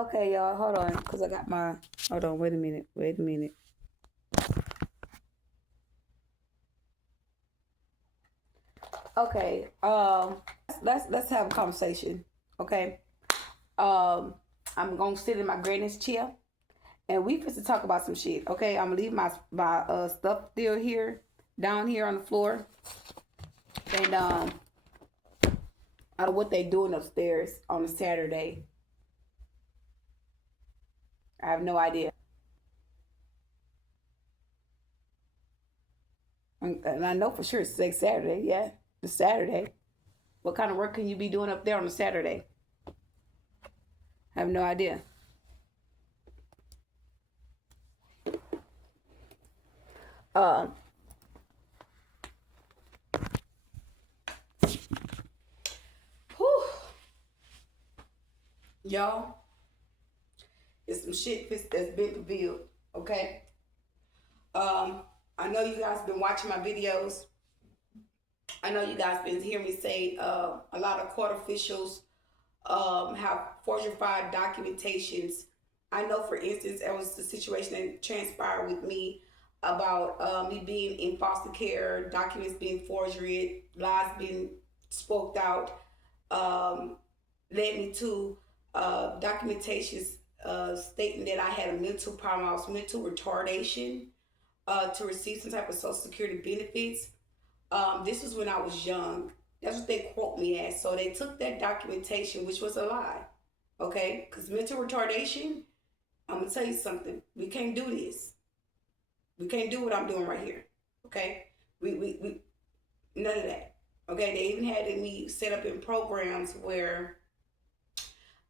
Okay, y'all, hold on, because I got my, hold on, wait a minute. Okay, let's have a conversation, okay? Um, I'm gonna sit in my granny's chair, and we fit to talk about some shit, okay? I'm gonna leave my stuff still here, down here on the floor, and I don't know what they doing upstairs on a Saturday. I have no idea, and I know for sure it's like Saturday, yeah, it's Saturday. What kind of work can you be doing up there on a Saturday? I have no idea. Uh, whew, y'all, it's some shit that's been revealed. Okay. Um, I know you guys been watching my videos. I know you guys been hearing me say a lot of court officials have falsified documentations. I know, for instance, there was the situation that transpired with me about me being in foster care, documents being forgery, lies being spoke out, um, led me to documentations stating that I had a mental problem. I was mental retardation to receive some type of Social Security benefits. This was when I was young. That's what they quote me as. So they took that documentation, which was a lie. Okay? Because mental retardation, I'm going to tell you something. We can't do this. We can't do what I'm doing right here. Okay? We none of that. Okay? They even had me set up in programs where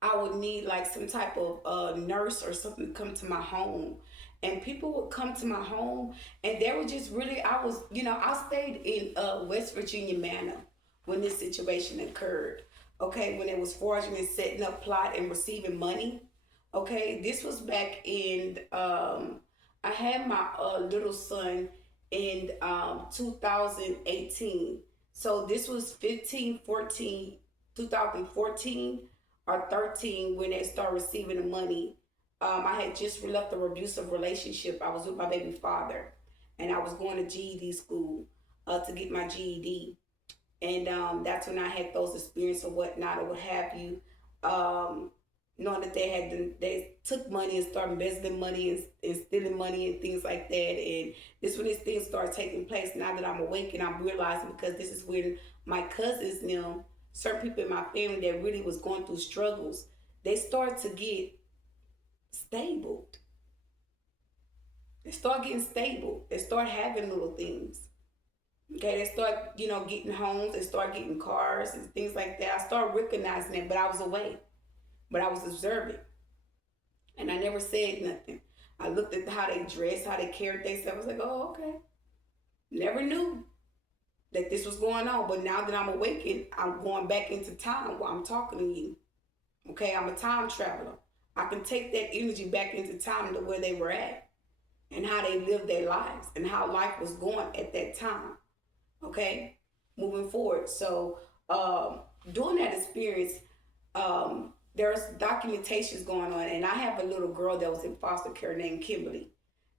I would need like some type of nurse or something to come to my home. And people would come to my home and they were just really, I stayed in West Virginia Manor when this situation occurred. Okay, when it was forging and setting up plot and receiving money. Okay, this was back in, I had my little son in 2018. So this was 2014 or 13 when they start receiving the money. I had just left a abusive relationship. I was with my baby father, and I was going to GED school to get my GED, and that's when I had those experiences or whatnot or what have you. Knowing that they took money and started embezzling money and stealing money and things like that, and this when these things started taking place. Now that I'm awake and I'm realizing, because this is when my cousins, certain people in my family that really was going through struggles, they started to get stable. They start getting stable. They start having little things. Okay, they start, getting homes. They start getting cars and things like that. I started recognizing it, but I was away. But I was observing, and I never said nothing. I looked at how they dressed, how they carried themselves. I was like, oh, okay. Never knew that this was going on. But now that I'm awakened, I'm going back into time while I'm talking to you. Okay, I'm a time traveler. I can take that energy back into time to where they were at and how they lived their lives and how life was going at that time. Okay, moving forward. So during that experience, there's documentations going on, and I have a little girl that was in foster care named Kimberly.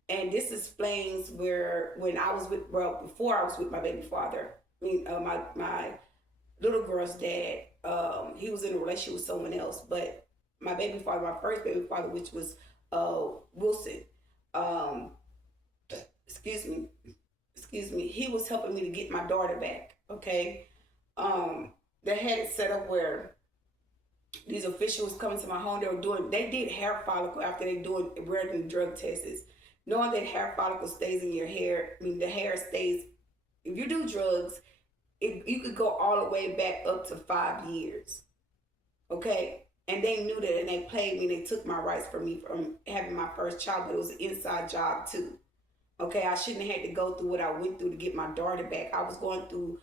And this explains where when I was with, well, before I was with my baby father, my little girl's dad, he was in a relationship with someone else. But my baby father, my first baby father, which was Wilson, um, excuse me, he was helping me to get my daughter back. Okay, they had it set up where these officials coming to my home. They did hair follicle after they doing random drug tests, knowing that hair follicle stays in your hair. The hair stays. If you do drugs, you could go all the way back up to 5 years. Okay, and they knew that, and they played me. And they took my rights from me from having my first child, but it was an inside job too. Okay, I shouldn't have had to go through what I went through to get my daughter back. I was going through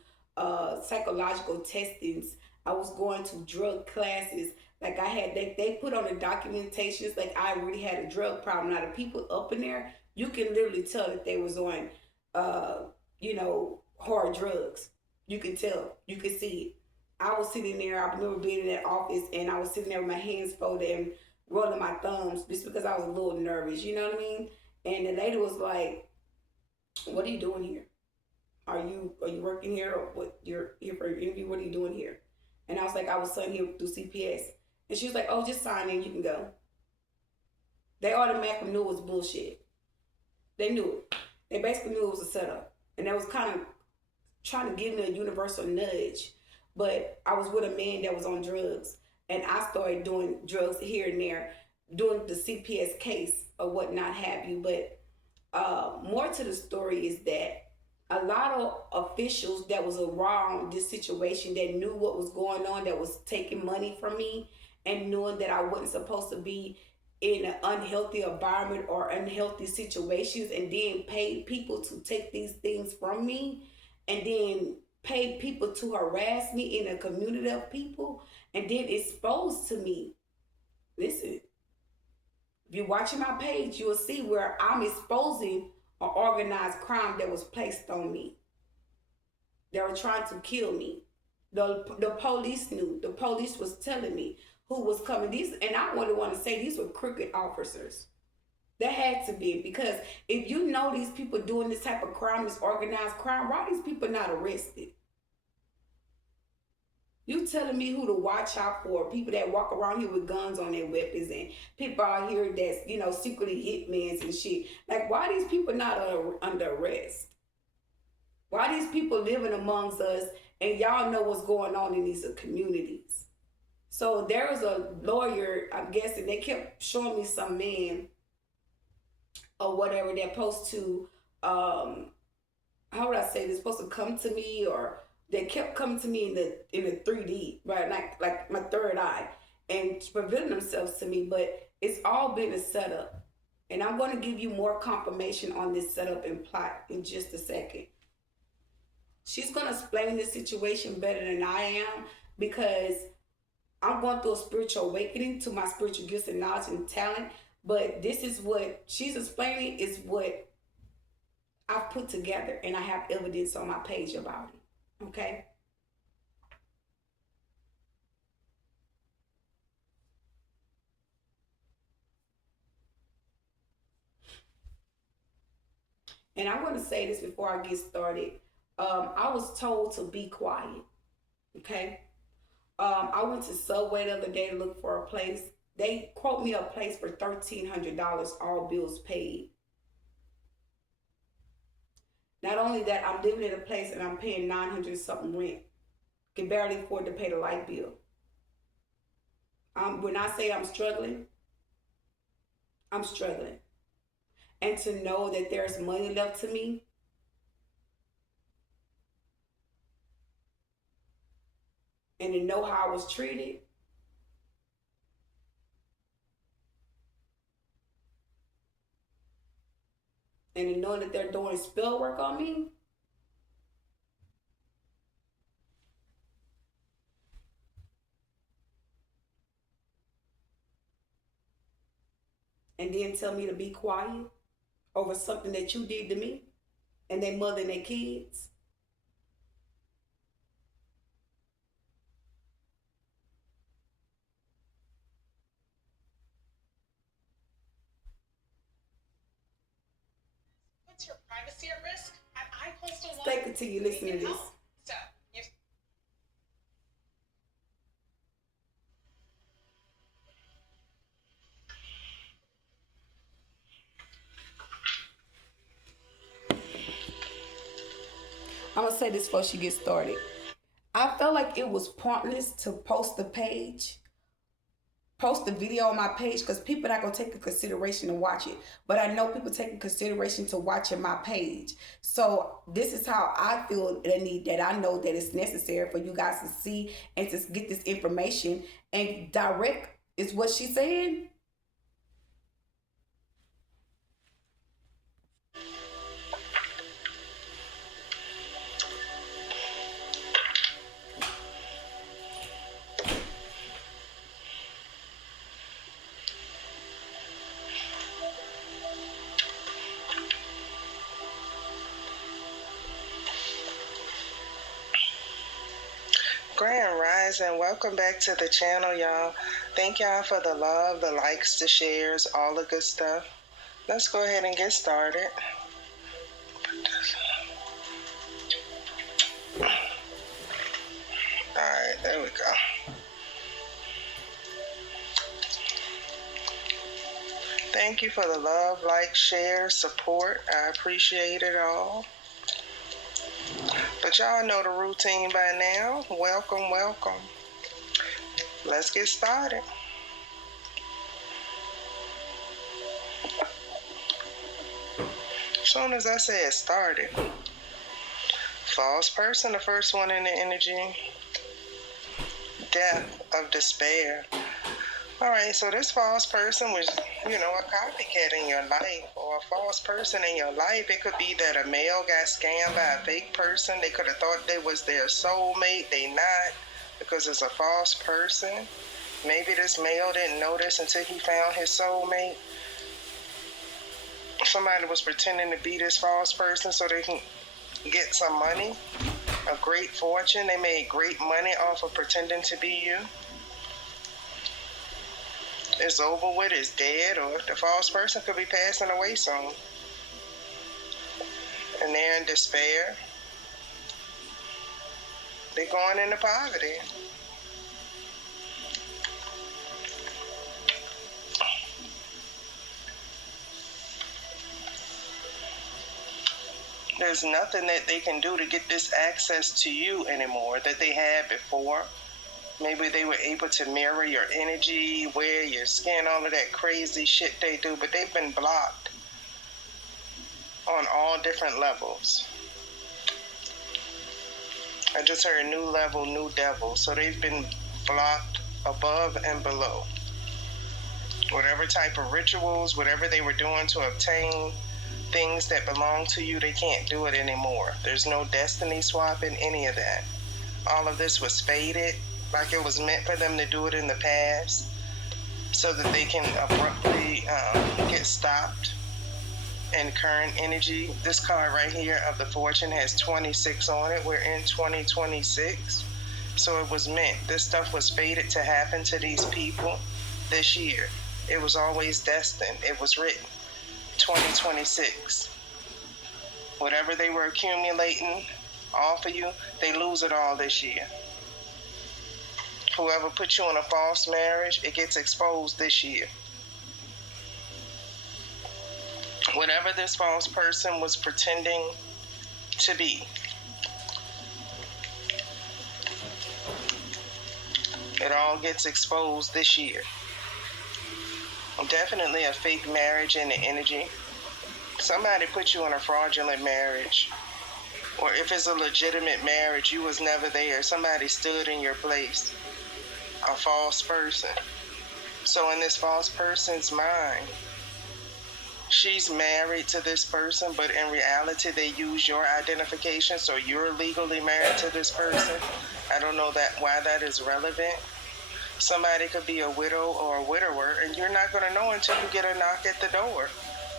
psychological testings. I was going to drug classes. Like they put on the documentations like I really had a drug problem. Now the people up in there, you can literally tell that they was on, hard drugs. You can tell. You can see it. I was sitting there. I remember being in that office, and I was sitting there with my hands folded, and rolling my thumbs just because I was a little nervous, you know what I mean? And the lady was like, "What are you doing here? Are you working here, or what? You're here for your interview? What are you doing here?" And I was like, "I was sent here through CPS." And she was like, "Oh, just sign in, you can go." They automatically knew it was bullshit. They knew it. They basically knew it was a setup, and that was kind of trying to give me a universal nudge. But I was with a man that was on drugs, and I started doing drugs here and there, doing the CPS case or what not have you. But more to the story is that a lot of officials that was around this situation that knew what was going on, that was taking money from me and knowing that I wasn't supposed to be in an unhealthy environment or unhealthy situations, and then paid people to take these things from me, and then paid people to harass me in a community of people, and then exposed to me. Listen, if you're watching my page, you'll see where I'm exposing an organized crime that was placed on me. They were trying to kill me. The police knew. The police was telling me who was coming. These, and I wouldn't want to say these were crooked officers. That had to be, because if you know these people doing this type of crime, this organized crime, why are these people not arrested? You telling me who to watch out for? People that walk around here with guns on their weapons, and people out here that's, secretly hitmen and shit. Like, why are these people not under arrest? Why are these people living amongst us, and y'all know what's going on in these communities? So there was a lawyer, I'm guessing, they kept showing me some man or whatever they're supposed to, how would I say, they're supposed to come to me, or they kept coming to me in the 3D, right? Like my third eye, and revealing themselves to me. But it's all been a setup. And I'm going to give you more confirmation on this setup and plot in just a second. She's going to explain this situation better than I am, because I'm going through a spiritual awakening to my spiritual gifts and knowledge and talent. But this is what she's explaining, is what I've put together, and I have evidence on my page about it. Okay? And I'm going to say this before I get started. I was told to be quiet. Okay? I went to Subway the other day to look for a place. They quote me a place for $1,300, all bills paid. Not only that, I'm living in a place and I'm paying 900 something rent. Can barely afford to pay the light bill. When I say I'm struggling, I'm struggling. And to know that there's money left to me, and to know how I was treated, and to know that they're doing spell work on me, and then tell me to be quiet over something that you did to me, and their mother and their kids. Puts your privacy at risk, and I posted one. Take it till you listen to this. So, I'm gonna say this before she gets started. I felt like it was pointless to post the video on my page, because people not gonna take into consideration to watch it. But I know people take into consideration to watching my page. So this is how I feel that I know that it's necessary for you guys to see and to get this information. And direct is what she's saying. Grand guys, and welcome back to the channel, y'all. Thank y'all for the love, the likes, the shares, all the good stuff. Let's go ahead and get started. Alright, there we go. Thank you for the love, like, share, support. I appreciate it all. But y'all know the routine by now. Welcome, welcome. Let's get started. As soon as I said started, false person, the first one in the energy, death of despair. All right, so this false person was, a copycat in your life, or a false person in your life. It could be that a male got scammed by a fake person. They could have thought they was their soulmate. They not, because it's a false person. Maybe this male didn't know this until he found his soulmate. Somebody was pretending to be this false person so they can get some money, a great fortune. They made great money off of pretending to be you. It's over with, it's dead, or the false person could be passing away soon. And they're in despair. They're going into poverty. There's nothing that they can do to get this access to you anymore that they had before. Maybe they were able to mirror your energy, wear your skin, all of that crazy shit they do, but they've been blocked on all different levels. I just heard new level, new devil. So they've been blocked above and below. Whatever type of rituals, whatever they were doing to obtain things that belong to you, they can't do it anymore. There's no destiny swapping, any of that. All of this was fated, like it was meant for them to do it in the past, so that they can abruptly get stopped in current energy. This card right here of the fortune has 26 on it. We're in 2026. So it was meant. This stuff was fated to happen to these people this year. It was always destined. It was written. 2026. Whatever they were accumulating off of you, they lose it all this year. Whoever put you in a false marriage, it gets exposed this year. Whatever this false person was pretending to be, it all gets exposed this year. Definitely a fake marriage in the energy. Somebody put you in a fraudulent marriage. Or if it's a legitimate marriage, you was never there. Somebody stood in your place. A false person. So in this false person's mind, she's married to this person, but in reality, they use your identification, so you're legally married to this person. I don't know why that is relevant. Somebody could be a widow or a widower, and you're not going to know until you get a knock at the door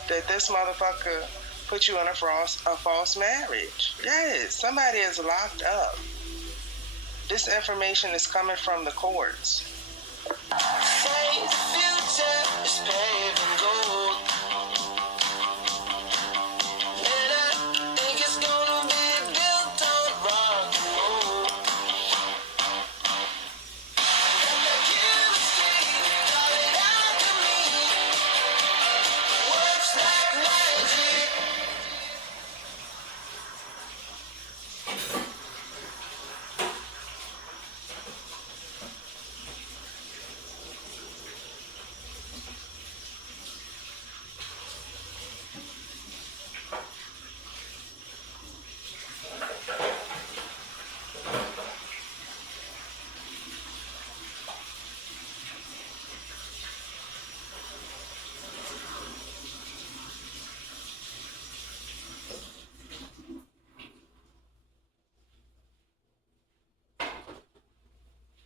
that this motherfucker put you in a false marriage. Yes, somebody is locked up. This information is coming from the courts. Say the future is paved in gold. And I think it's gonna be built on rock and roll. And the chemistry got it out to me. Works like magic.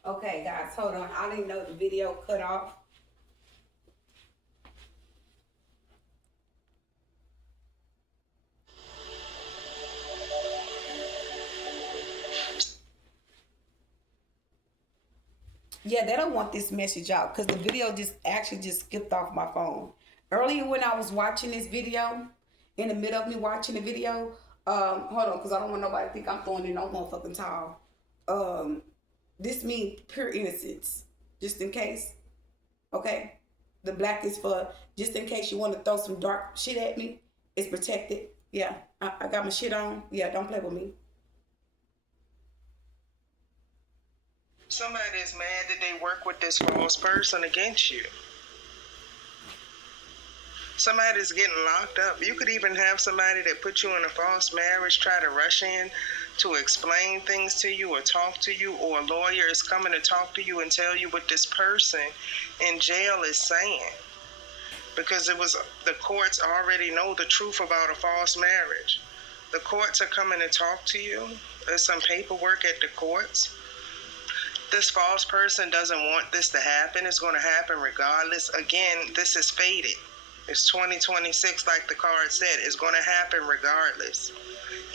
Okay, guys, hold on. I didn't know the video cut off. Yeah, they don't want this message out because the video just skipped off my phone. Earlier when I was watching this video, in the middle of me watching the video, hold on, because I don't want nobody to think I'm throwing in no motherfucking towel. Um, this means pure innocence, just in case. Okay, the black is for just in case you want to throw some dark shit at me. It's protected. Yeah, I got my shit on. Yeah, don't play with me. Somebody is mad that they work with this false person against you. Somebody's getting locked up. You could even have somebody that put you in a false marriage try to rush in to explain things to you or talk to you, or a lawyer is coming to talk to you and tell you what this person in jail is saying. Because the courts already know the truth about a false marriage. The courts are coming to talk to you. There's some paperwork at the courts. This false person doesn't want this to happen. It's going to happen regardless. Again, this is fated. It's 2026, like the card said. It's going to happen regardless.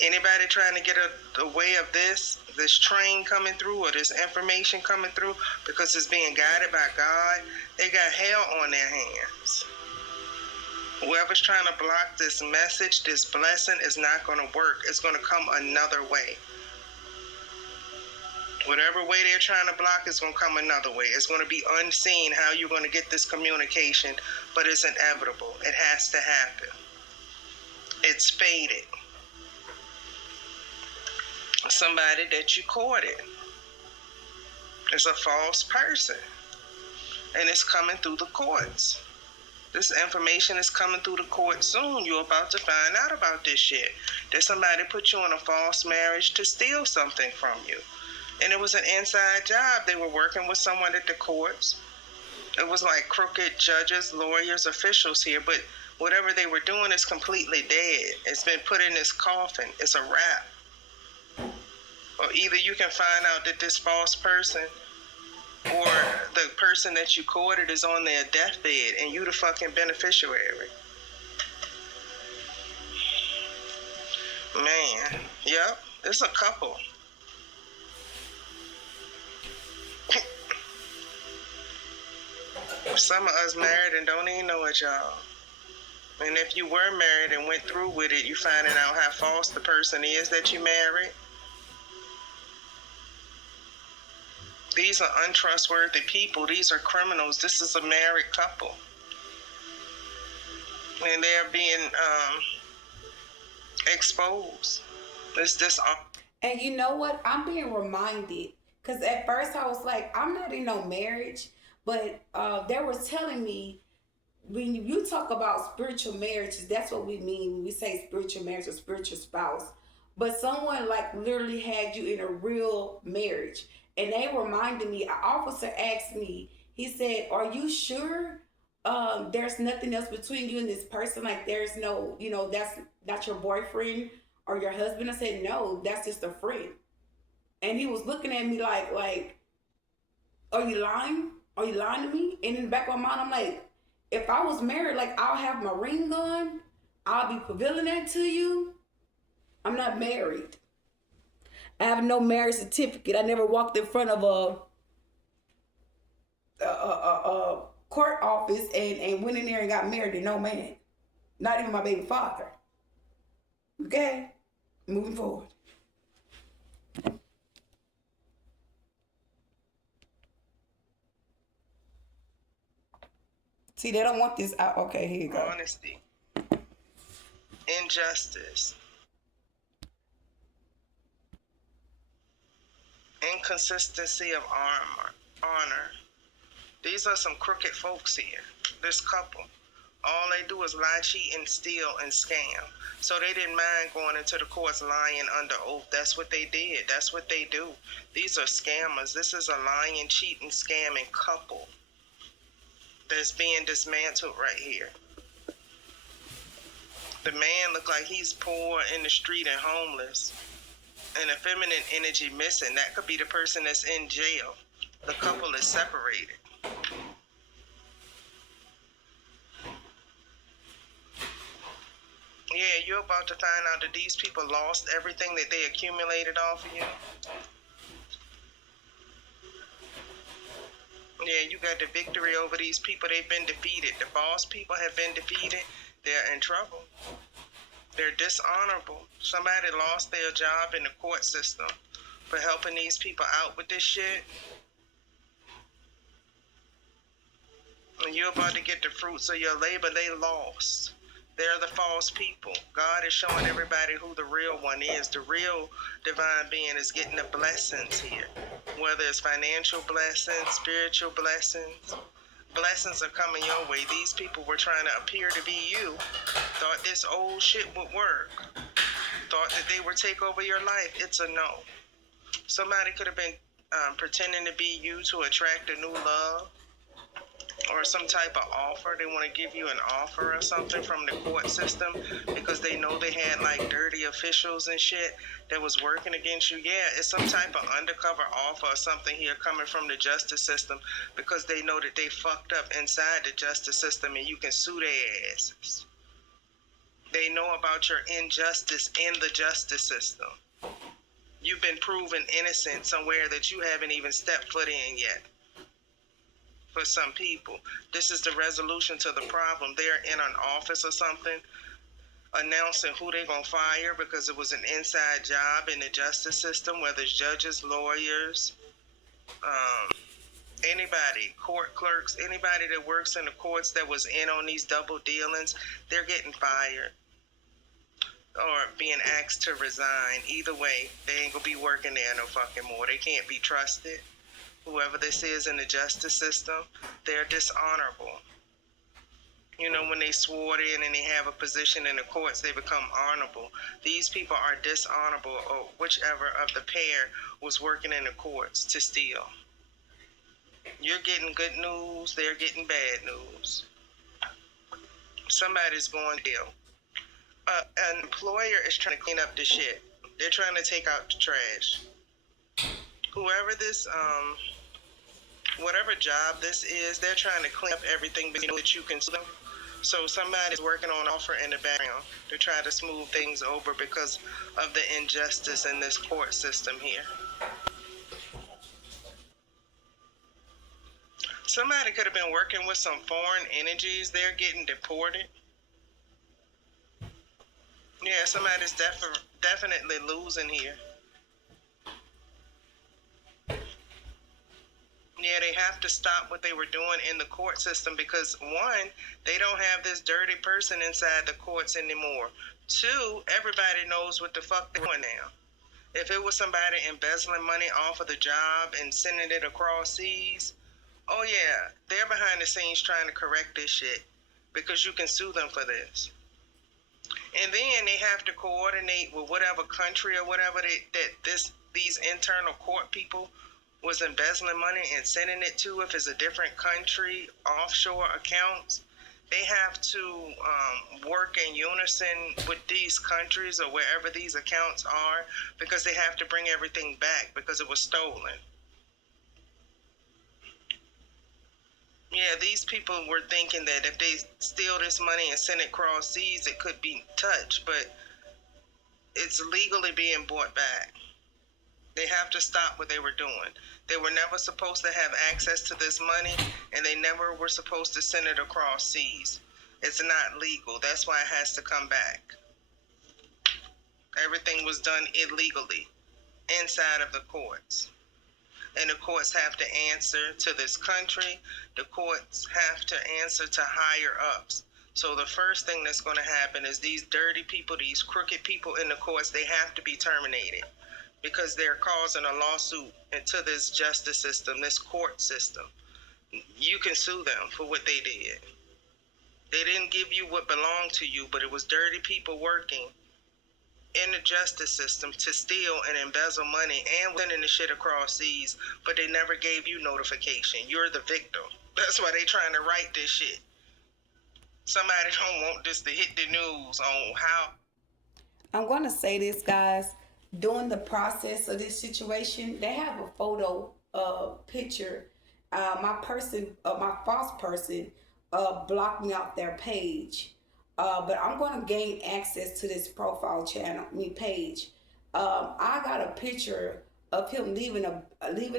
Anybody trying to get a way of this train coming through or this information coming through because it's being guided by God, they got hell on their hands. Whoever's trying to block this message, this blessing, is not going to work. It's going to come another way. Whatever way they're trying to block is going to come another way. It's going to be unseen how you're going to get this communication, but it's inevitable. It has to happen. It's fated. Somebody that you courted is a false person, and it's coming through the courts. This information is coming through the court soon. You're about to find out about this shit. That somebody put you in a false marriage to steal something from you. And it was an inside job. They were working with someone at the courts. It was like crooked judges, lawyers, officials here, but whatever they were doing is completely dead. It's been put in this coffin. It's a wrap. Or either you can find out that this false person or the person that you courted is on their deathbed and you the fucking beneficiary. Man, yep, it's a couple. Some of us married and don't even know it, y'all. And if you were married and went through with it, you finding out how false the person is that you married. These are untrustworthy people. These are criminals. This is a married couple. And they're being exposed. And you know what? I'm being reminded because at first I was like, I'm not in no marriage, but they were telling me when you talk about spiritual marriages, that's what we mean when we say spiritual marriage or spiritual spouse. But someone like literally had you in a real marriage, and they reminded me. An officer asked me. He said, "Are you sure there's nothing else between you and this person? Like there's no, that's not your boyfriend or your husband?" I said, "No, that's just a friend." And he was looking at me like, "Are you lying? Are you lying to me?" And in the back of my mind, I'm like, if I was married, like I'll have my ring on, I'll be revealing that to you. I'm not married. I have no marriage certificate. I never walked in front of a court office and went in there and got married to no man. Not even my baby father. Okay? Moving forward. See, they don't want this out. Okay, here you go. Honesty, injustice, inconsistency of honor. These are some crooked folks here. This couple. All they do is lie, cheat, and steal and scam. So they didn't mind going into the courts lying under oath. That's what they did. That's what they do. These are scammers. This is a lying, cheating, scamming couple that's being dismantled right here. The man looked like he's poor in the street and homeless. And a feminine energy missing. That could be the person that's in jail. The couple is separated. Yeah, you're about to find out that these people lost everything that they accumulated off of you. Yeah, you got the victory over these people. They've been defeated. The boss people have been defeated. They're in trouble. They're dishonorable. Somebody lost their job in the court system for helping these people out with this shit. And you're about to get the fruits of your labor. They lost. They're the false people. God is showing everybody who the real one is. The real divine being is getting the blessings here. Whether it's financial blessings, spiritual blessings. Blessings are coming your way. These people were trying to appear to be you. Thought this old shit would work. Thought that they would take over your life. It's a no. Somebody could have been pretending to be you to attract a new love or some type of offer. They want to give you an offer or something from the court system because they know they had like dirty officials and shit that was working against you. Yeah, it's some type of undercover offer or something here coming from the justice system because they know that they fucked up inside the justice system and you can sue their asses. They know about your injustice in the justice system. You've been proven innocent somewhere that you haven't even stepped foot in yet. For some people, this is the resolution to the problem. They're in an office or something announcing who they're going to fire because it was an inside job in the justice system, whether it's judges, lawyers, anybody, court clerks, anybody that works in the courts that was in on these double dealings, they're getting fired or being asked to resign. Either way, they ain't going to be working there no fucking more. They can't be trusted. Whoever this is in the justice system, they're dishonorable. You know, when they swore in and they have a position in the courts, they become honorable. These people are dishonorable, or whichever of the pair was working in the courts to steal. You're getting good news, they're getting bad news. Somebody's going to jail. An employer is trying to clean up the shit. They're trying to take out the trash. Whoever this, whatever job this is, they're trying to clean up everything but you know that you can sue them. So somebody's working on offer in the background to try to smooth things over because of the injustice in this court system here. Somebody could have been working with some foreign energies. They're getting deported. Yeah, somebody's definitely losing here. Yeah, they have to stop what they were doing in the court system because, one, they don't have this dirty person inside the courts anymore. Two, everybody knows what the fuck they're doing now. If it was somebody embezzling money off of the job and sending it across seas, oh yeah, they're behind the scenes trying to correct this shit because you can sue them for this. And then they have to coordinate with whatever country or whatever these internal court people was embezzling money and sending it to. If it's a different country, offshore accounts, they have to work in unison with these countries or wherever these accounts are because they have to bring everything back because it was stolen. Yeah, these people were thinking that if they steal this money and send it across seas, it could be touched, but it's legally being brought back. They have to stop what they were doing. They were never supposed to have access to this money, and they never were supposed to send it across seas. It's not legal. That's why it has to come back. Everything was done illegally inside of the courts. And the courts have to answer to this country. The courts have to answer to higher ups. So the first thing that's going to happen is these dirty people, these crooked people in the courts, they have to be terminated because they're causing a lawsuit into this justice system, this court system. You can sue them for what they did. They didn't give you what belonged to you, but it was dirty people working in the justice system to steal and embezzle money and sending the shit across seas, but they never gave you notification. You're the victim. That's why they trying to write this shit. Somebody don't want this to hit the news on how. I'm going to say this, guys. During the process of this situation, they have a photo picture. My false person, blocked me off their page. But I'm going to gain access to this profile channel, page. I got a picture of him leaving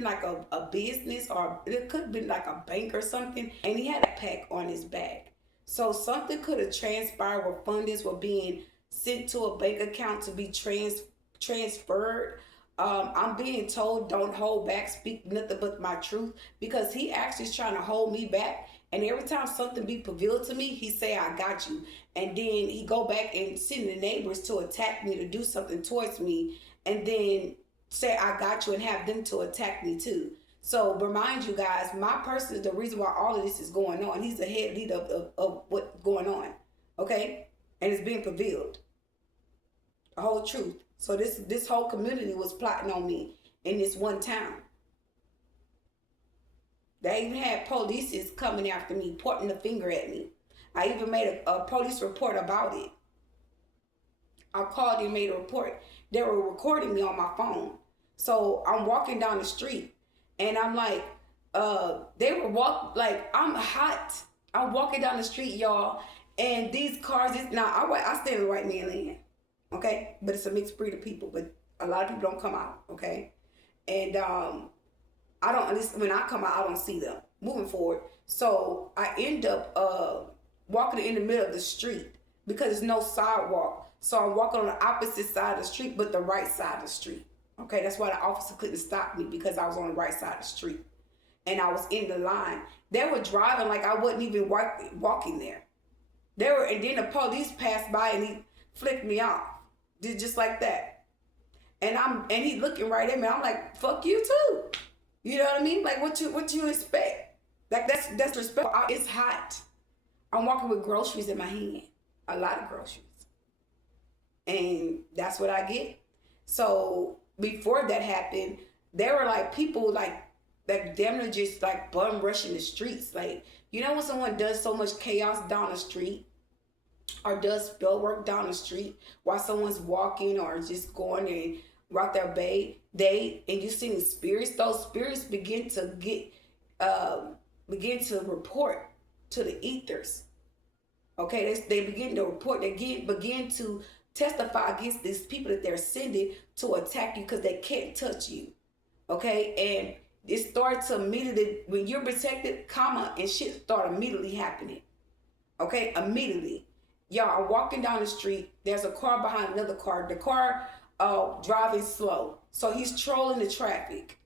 like a business, or it could have been like a bank or something, and he had a pack on his back. So something could have transpired where funds were being sent to a bank account to be transferred. I'm being told don't hold back, speak nothing but my truth, because he actually is trying to hold me back. And every time something be revealed to me, he say I got you, and then he go back and send the neighbors to attack me, to do something towards me, and then say I got you and have them to attack me too. So remind you guys, my person is the reason why all of this is going on. He's the head leader of what's going on. Okay? And it's being revealed. The whole truth. So this whole community was plotting on me in this one town. They even had police coming after me, pointing the finger at me. I even made a police report about it. I called and made a report. They were recording me on my phone. So I'm walking down the street, and I'm like, they were like, I'm hot. I'm walking down the street, y'all, and these cars, I stay in the white man land, okay? But it's a mixed breed of people, but a lot of people don't come out, okay? And I don't, at least when I come out, I don't see them moving forward. So I end up walking in the middle of the street because there's no sidewalk. So I'm walking on the opposite side of the street, but the right side of the street. Okay, that's why the officer couldn't stop me, because I was on the right side of the street. And I was in the line. They were driving like I wasn't even walking there. And then the police passed by and he flicked me off. Just like that. And he looking right at me. I'm like, fuck you too. You know what I mean? Like, what you expect? Like, that's respect. It's hot. I'm walking with groceries in my hand. A lot of groceries. And that's what I get. So before that happened, there were like people like damn near just like bum rushing the streets. Like, you know when someone does so much chaos down the street, or does spell work down the street while someone's walking or just going and route their and you see spirits, those spirits begin to report to the ethers. Okay, they begin to report. They begin to testify against these people that they're sending to attack you because they can't touch you. Okay, and it starts to immediately, when you're protected, karma and shit start immediately happening. Okay, immediately. Y'all are walking down the street. There's a car behind another car. The car driving slow. So he's trolling the traffic.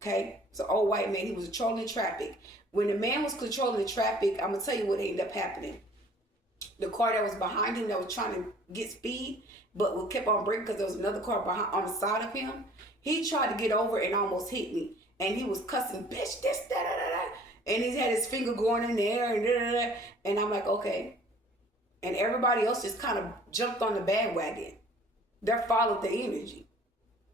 Okay, it's an old white man. He was trolling the traffic. When the man was controlling the traffic, I'm going to tell you what ended up happening. The car that was behind him that was trying to get speed, but kept on braking because there was another car behind on the side of him. He tried to get over and almost hit me. And he was cussing, bitch, this, da, da, da, da. And he had his finger going in the air and da, da, da. And I'm like, okay. And everybody else just kind of jumped on the bandwagon. They followed the energy.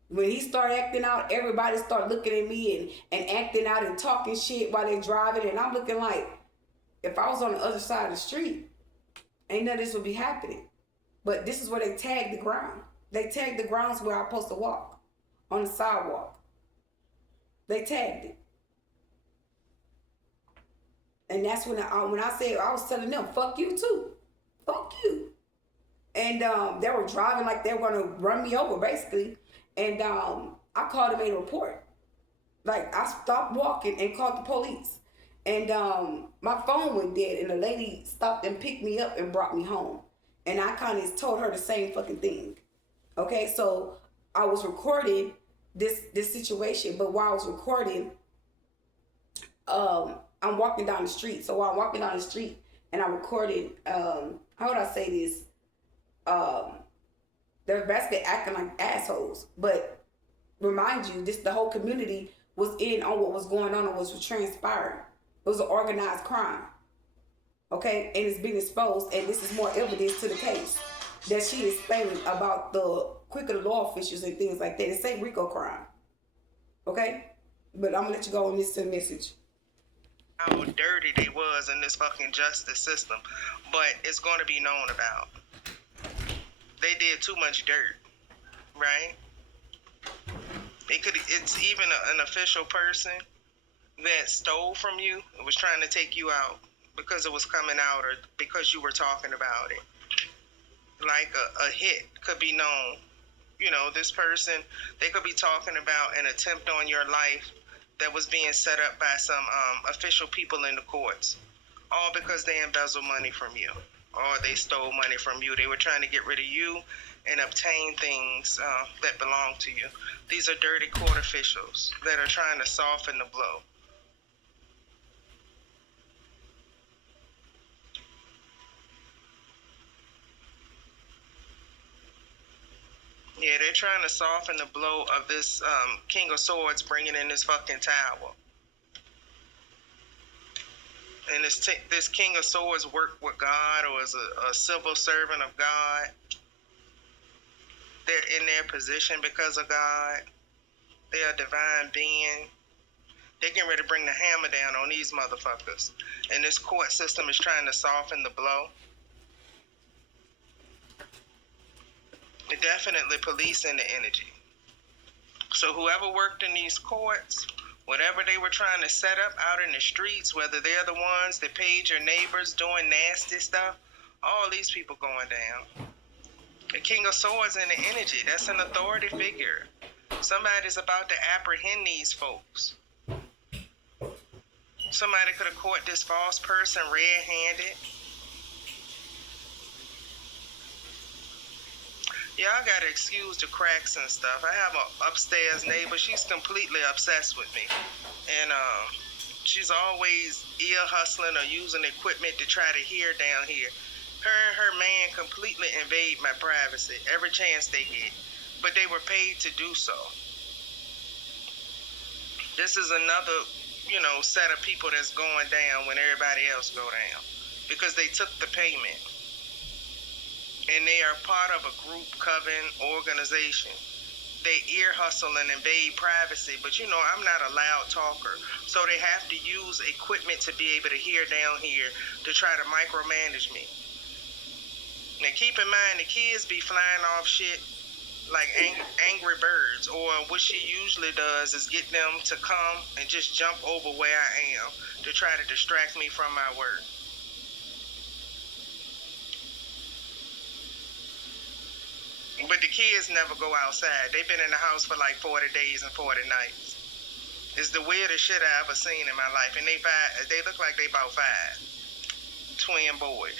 When he started acting out, everybody started looking at me and acting out and talking shit while they're driving. And I'm looking like, if I was on the other side of the street, ain't none of this would be happening. But this is where they tagged the ground. They tagged the grounds where I'm supposed to walk, on the sidewalk. They tagged it. And that's when I said, I was telling them, fuck you too. Fuck you. And they were driving like they were going to run me over, basically. And I called and made a report. Like, I stopped walking and called the police. And my phone went dead, and the lady stopped and picked me up and brought me home. And I kind of told her the same fucking thing. Okay, so I was recording this situation, but while I was recording, I'm walking down the street. So while I'm walking down the street and I recorded, how would I say this? They're basically acting like assholes. But remind you, the whole community was in on what was going on and what was transpiring. It was an organized crime. Okay, and it's been exposed, and this is more evidence to the case that she is explaining about the quicker law officials and things like that. It's a RICO crime. Okay, but I'm gonna let you go and listen to the message. How dirty they was in this fucking justice system, but it's going to be known about. They did too much dirt, right? It's even an official person that stole from you and was trying to take you out because it was coming out or because you were talking about it. Like a hit could be known This person, they could be talking about an attempt on your life that was being set up by some official people in the courts, all because they embezzled money from you or they stole money from you. They were trying to get rid of you and obtain things that belong to you. These are dirty court officials that are trying to soften the blow. Yeah, they're trying to soften the blow of this King of Swords bringing in this fucking tower. And this King of Swords worked with God or is a civil servant of God. They're in their position because of God. They're a divine being. They're getting ready to bring the hammer down on these motherfuckers. And this court system is trying to soften the blow. They're definitely policing the energy. So whoever worked in these courts, whatever they were trying to set up out in the streets, whether they're the ones that paid your neighbors doing nasty stuff, all these people going down. The King of Swords in the energy, that's an authority figure. Somebody's about to apprehend these folks. Somebody could have caught this false person red-handed. Y'all gotta excuse the cracks and stuff. I have an upstairs neighbor. She's completely obsessed with me. And she's always ear hustling or using equipment to try to hear down here. Her and her man completely invade my privacy every chance they get. But they were paid to do so. This is another, set of people that's going down when everybody else go down. Because they took the payment. And they are part of a group, coven, organization. They ear hustle and invade privacy, but I'm not a loud talker. So they have to use equipment to be able to hear down here to try to micromanage me. Now keep in mind, the kids be flying off shit like angry birds, or what she usually does is get them to come and just jump over where I am to try to distract me from my work. But the kids never go outside. They've been in the house for like 40 days and 40 nights. It's the weirdest shit I ever seen in my life. And they look like they about 5. Twin boys.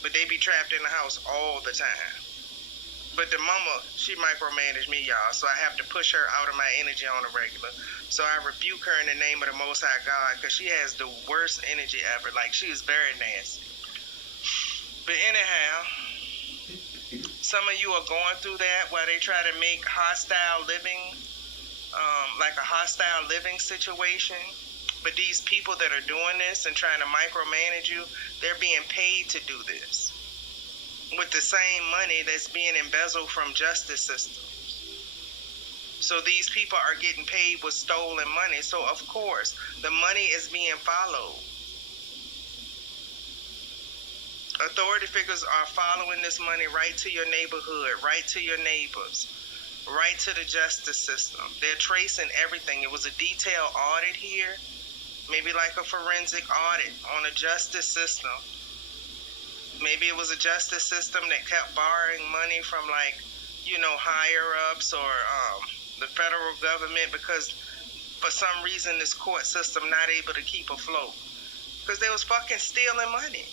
But they be trapped in the house all the time. But the mama, she micromanaged me, y'all. So I have to push her out of my energy on a regular. So I rebuke her in the name of the Most High God, because she has the worst energy ever. Like, she is very nasty. But anyhow, some of you are going through that while they try to make hostile living, like a hostile living situation. But these people that are doing this and trying to micromanage you, they're being paid to do this with the same money that's being embezzled from justice systems. So these people are getting paid with stolen money. So of course, the money is being followed. Authority figures are following this money right to your neighborhood, right to your neighbors, right to the justice system. They're tracing everything. It was a detailed audit here, maybe like a forensic audit on a justice system. Maybe it was a justice system that kept borrowing money from higher ups or the federal government, because for some reason this court system not able to keep afloat because they was fucking stealing money.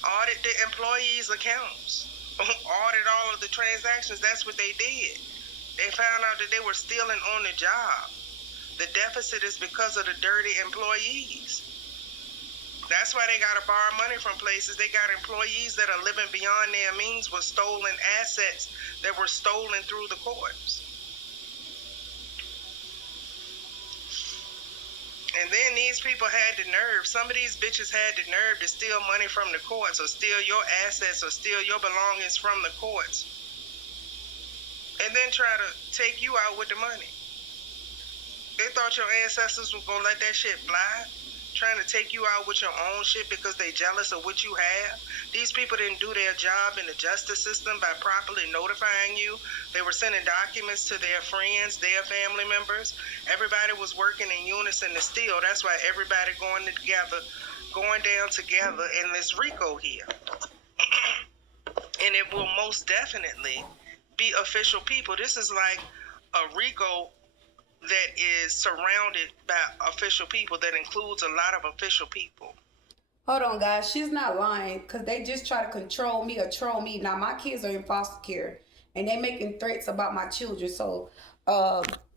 Audit the employees' accounts. Audit all of the transactions. That's what they did. They found out that they were stealing on the job. The deficit is because of the dirty employees. That's why they got to borrow money from places. They got employees that are living beyond their means with stolen assets that were stolen through the courts. And then these people had the nerve. Some of these bitches had the nerve to steal money from the courts, or steal your assets, or steal your belongings from the courts, and then try to take you out with the money. They thought your ancestors were going to let that shit fly, trying to take you out with your own shit because they jealous of what you have. These people didn't do their job in the justice system by properly notifying you. They were sending documents to their friends, their family members. Everybody was working in unison to steal. That's why everybody going down together in this RICO here. And it will most definitely be official people. This is like a Rico that is surrounded by official people, that includes a lot of official people. Hold on, guys. She's not lying because they just try to control me or troll me. Now, my kids are in foster care and they making threats about my children. So,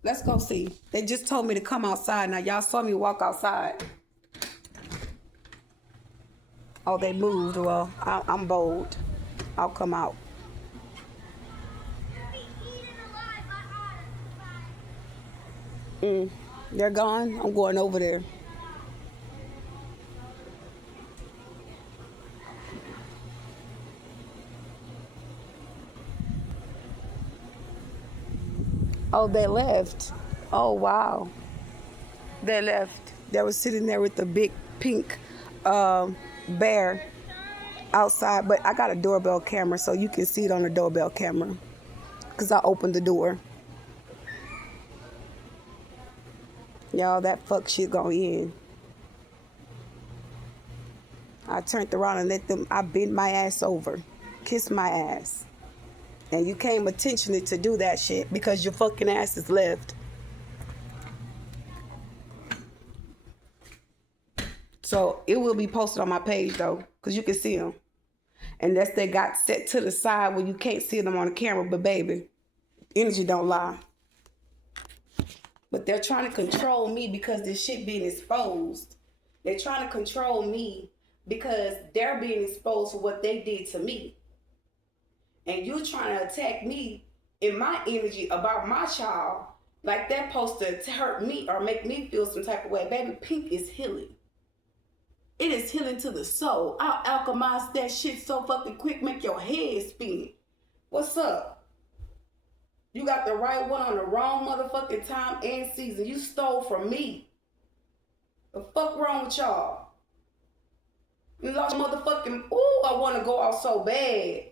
let's go see. They just told me to come outside. Now, y'all saw me walk outside. Oh, they moved. Well, I'm bold. I'll come out. They're gone. I'm going over there. Oh, they left. Oh, wow. They left. They were sitting there with the big pink bear outside. But I got a doorbell camera, so you can see it on the doorbell camera because I opened the door. Y'all, that fuck shit going in. I turned around and let them, I bent my ass over, kissed my ass. And you came intentionally to do that shit because your fucking ass is left. So it will be posted on my page though, because you can see them. Unless they got set to the side where you can't see them on the camera, but baby, energy don't lie. But they're trying to control me because this shit being exposed. They're trying to control me because they're being exposed for what they did to me. And you trying to attack me in my energy about my child, like that supposed to hurt me or make me feel some type of way. Baby, pink is healing. It is healing to the soul. I'll alchemize that shit so fucking quick, make your head spin. What's up? You got the right one on the wrong motherfucking time and season. You stole from me. The fuck wrong with y'all? You lost motherfucking, ooh, I want to go out so bad.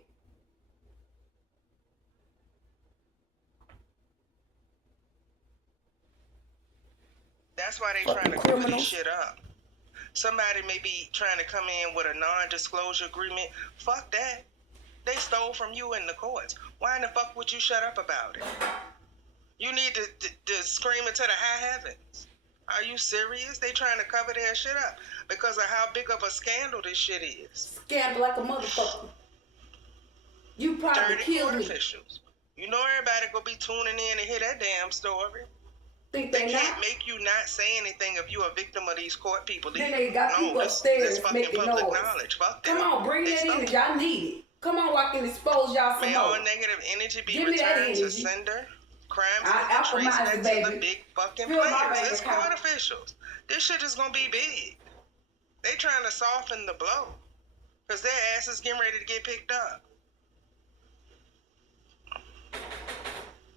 That's why they trying to cover this shit up. Somebody may be trying to come in with a non-disclosure agreement. Fuck that. They stole from you in the courts. Why in the fuck would you shut up about it? You need to scream into the high heavens. Are you serious? They trying to cover their shit up because of how big of a scandal this shit is. Scandal like a motherfucker. You probably killed me. Officials. You know everybody gonna be tuning in to hear that damn story. Think they can't make you not say anything if you're a victim of these court people. Then they got people upstairs making public noise. Knowledge. Fuck Come on, bring that in. Y'all need it. Come on, I can expose y'all some more. May more. all negative energy be Give returned to sender. Crimes and trace back to the big fucking players. It's court officials. This shit is gonna be big. They trying to soften the blow because their ass is getting ready to get picked up.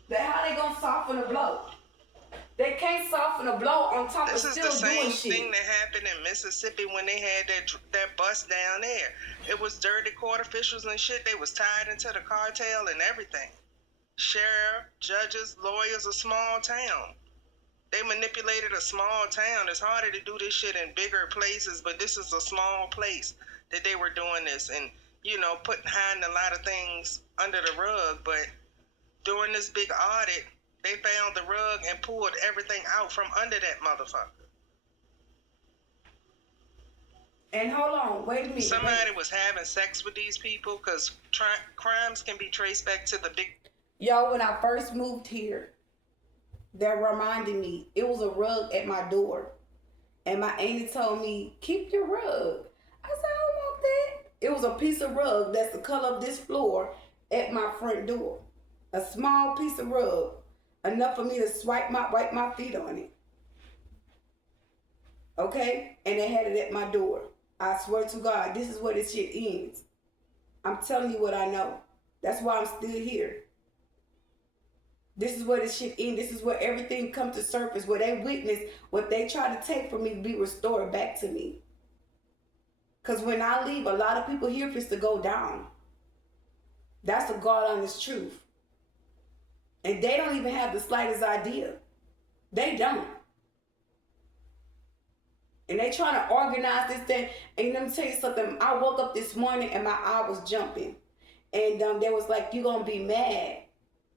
How they gonna soften the blow? They can't soften a blow on top of still doing shit. This is the same thing that happened in Mississippi when they had that bus down there. It was dirty court officials and shit. They was tied into the cartel and everything. Sheriff, judges, lawyers, a small town. They manipulated a small town. It's harder to do this shit in bigger places, but this is a small place that they were doing this and, hiding a lot of things under the rug. But during this big audit, they found the rug and pulled everything out from under that motherfucker. And hold on, wait a minute. Somebody was having sex with these people because crimes can be traced back to the big... Yo, when I first moved here, they reminded me, it was a rug at my door. And my auntie told me, keep your rug. I said, I don't want that. It was a piece of rug that's the color of this floor at my front door. A small piece of rug. Enough for me to wipe my feet on it. Okay? And they had it at my door. I swear to God, this is where this shit ends. I'm telling you what I know. That's why I'm still here. This is where this shit ends. This is where everything comes to surface. Where they witness what they try to take from me be restored back to me. Because when I leave, a lot of people here fits to go down. That's the God honest truth. And they don't even have the slightest idea. They don't. And they trying to organize this thing. And let me tell you something. I woke up this morning and my eye was jumping. And they was like, you going to be mad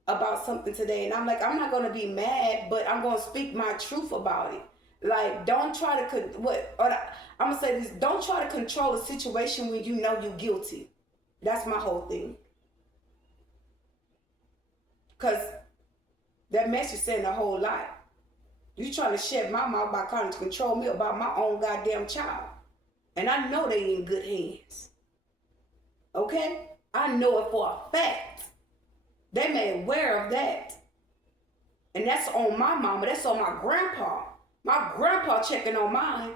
about something today, and I'm like, I'm not gonna be mad, but I'm gonna speak my truth about it. Like, don't try to I'm gonna say this: don't try to control a situation when you know you're guilty. That's my whole thing. Cause that message saying a whole lot. You trying to shut my mouth by trying to control me about my own goddamn child, and I know they in good hands. Okay, I know it for a fact. They made aware of that. And that's on my mama. That's on my grandpa. My grandpa checking on mine.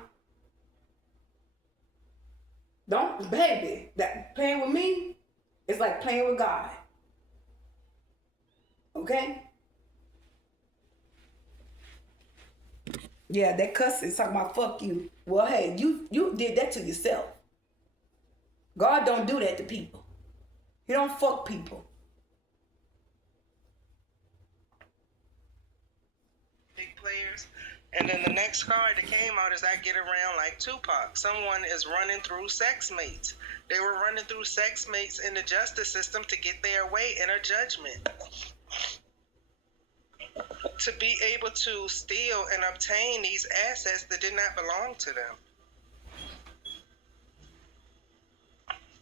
Don't, baby, that playing with me is like playing with God. Okay? Yeah, that cuss is talking about fuck you. Well, hey, you did that to yourself. God don't do that to people. He don't fuck people. Big players. And then the next card that came out is I Get Around Like Tupac. Someone is running through sex mates. They were running through sex mates in the justice system to get their way in a judgment. To be able to steal and obtain these assets that did not belong to them.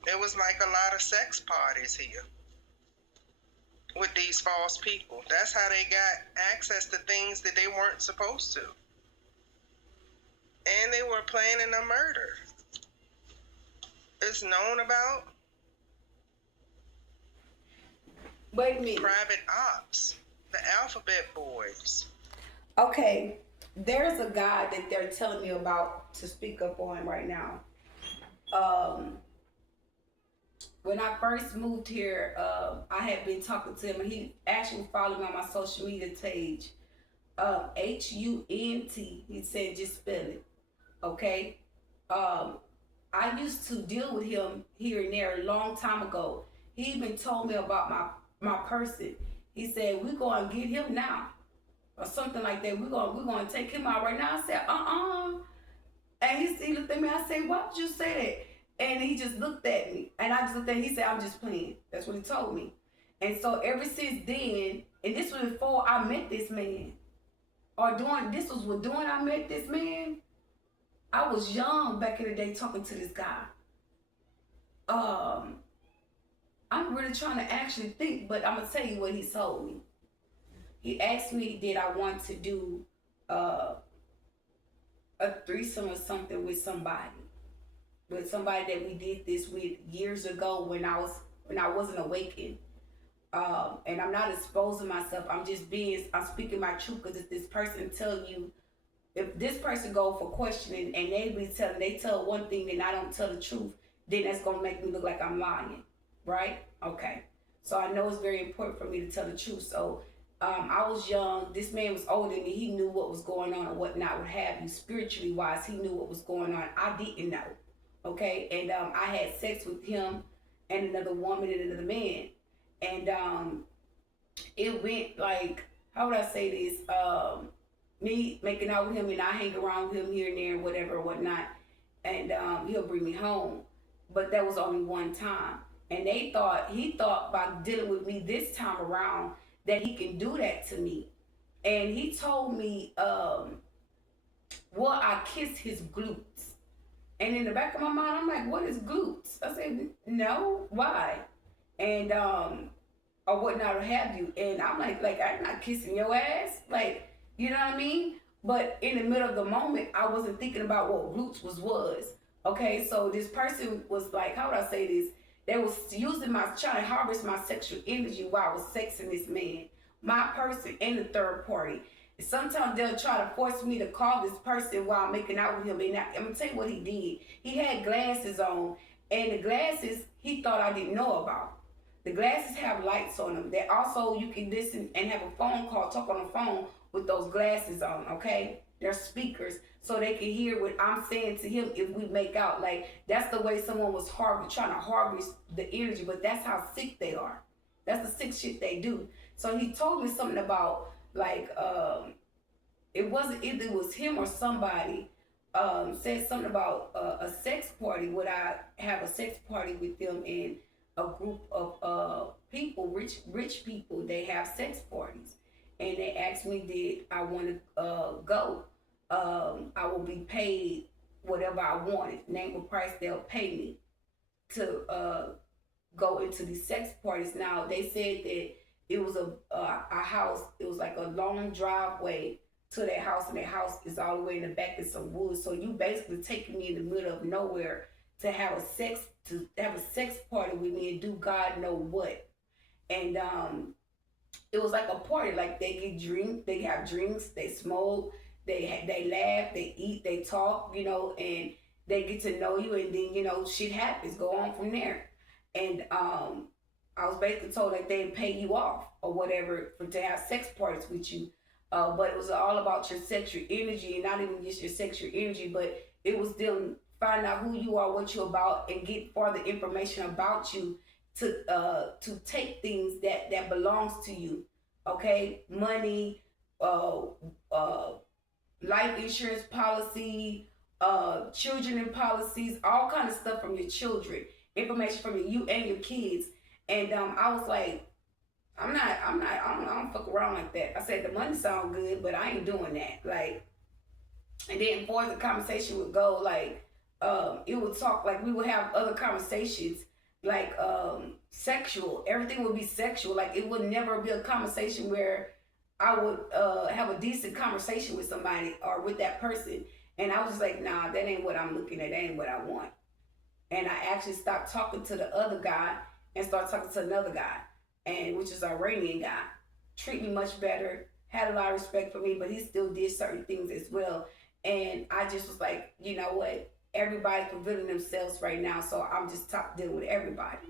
It was like a lot of sex parties here with these false people. That's how they got access to things that they weren't supposed to. And they were planning a murder. It's known about. Wait a minute. Private ops, the alphabet boys. Okay, there's a guy that they're telling me about to speak up on right now. When I first moved here, I had been talking to him, and he actually followed me on my social media page. Hunt. He said, just spell it. Okay. I used to deal with him here and there a long time ago. He even told me about my person. He said, we're going to get him now. Or something like that. We're going to take him out right now. I said, And he looked at me. I said, why would you say that? And he just looked at me. And I just looked at him. He said, I'm just playing. That's what he told me. And so ever since then, and this was before I met this man, or during I met this man. I was young back in the day talking to this guy. I'm really trying to actually think, but I'm going to tell you what he told me. He asked me, did I want to do a threesome or something with somebody that we did this with years ago when I wasn't awakened. And I'm not exposing myself. I'm speaking my truth, because if this person tell you, if this person go for questioning and they tell one thing and I don't tell the truth, then that's gonna make me look like I'm lying, right? Okay. So I know it's very important for me to tell the truth. So I was young. This man was older than me. He knew what was going on and whatnot, what have you. Spiritually wise, he knew what was going on. I didn't know. Okay. And I had sex with him and another woman and another man. And it went like, how would I say this? Me making out with him, and I hang around with him here and there and whatever or whatnot. And he'll bring me home. But that was only one time. And he thought by dealing with me this time around that he can do that to me. And he told me, I kissed his glutes. And in the back of my mind, I'm like, what is glutes? I said, no, why? And, or whatnot, or have you. And I'm like, I'm not kissing your ass. Like, you know what I mean? But in the middle of the moment, I wasn't thinking about what glutes was. Okay, so this person was like, how would I say this? They was trying to harvest my sexual energy while I was sexing this man, my person, and the third party. And sometimes they'll try to force me to call this person while I'm making out with him. And I'm gonna tell you what he did. He had glasses on, and the glasses he thought I didn't know about. The glasses have lights on them. That also you can listen and have a phone call, talk on the phone with those glasses on, okay? They're speakers, so they can hear what I'm saying to him if we make out. Like, that's the way someone was trying to harvest the energy, but that's how sick they are. That's the sick shit they do. So he told me something about, like, it wasn't either it was him or somebody said something about a sex party. Would I have a sex party with them? And a group of people, rich people. They have sex parties, and they asked me, did I want to go? I will be paid whatever I wanted, name a price they'll pay me to go into these sex parties. Now they said that it was a house. It was like a long driveway to their house, and their house is all the way in the back in some woods. So you basically taking me in the middle of nowhere to have a sex party with me and do God know what. And it was like a party. Like they have drinks, they smoke, they laugh, they eat, they talk, and they get to know you, and then shit happens, go on from there. And I was basically told that they'd pay you off or whatever for to have sex parties with you. But it was all about your sexual energy, and not even just your sexual energy, but it was them find out who you are, what you're about, and get further information about you to take things that belongs to you. Okay, money, uh, uh, life insurance policy, children and policies, all kind of stuff from your children, information from you and your kids. And I was like, I don't fuck around like that. I said the money sound good, but I ain't doing that. Like, and then for the conversation would go, like, it would talk, like we would have other conversations, like sexual. Everything would be sexual. Like it would never be a conversation where I would have a decent conversation with somebody or with that person. And I was just like, nah, that ain't what I'm looking at. That ain't what I want. And I actually stopped talking to the other guy and started talking to another guy, and which is an Iranian guy. Treat me much better, had a lot of respect for me, but he still did certain things as well. And I just was like, you know what? Everybody's revealing themselves right now, so I'm just top dealing with everybody.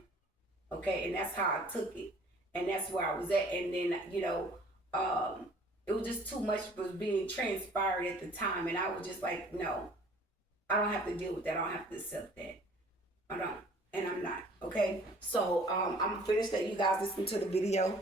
Okay, and that's how I took it, and that's where I was at. And then it was just too much was being transpired at the time, and I was just like, no, I don't have to deal with that. I don't have to accept that. I don't, and I'm not. Okay, so I'm finished. That you guys listen to the video.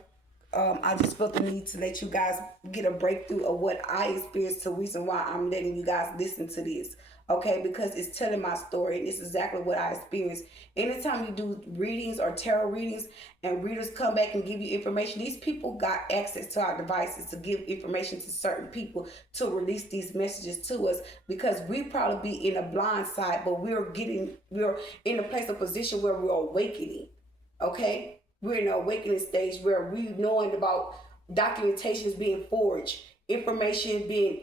I just felt the need to let you guys get a breakthrough of what I experienced. The reason why I'm letting you guys listen to this, okay? Because it's telling my story, and it's exactly what I experienced. Anytime you do readings or tarot readings, and readers come back and give you information, these people got access to our devices to give information to certain people to release these messages to us, because we probably be in a blind side, but we're in a place of position where we're awakening, okay? We're in an awakening stage where we knowing about documentations being forged, information being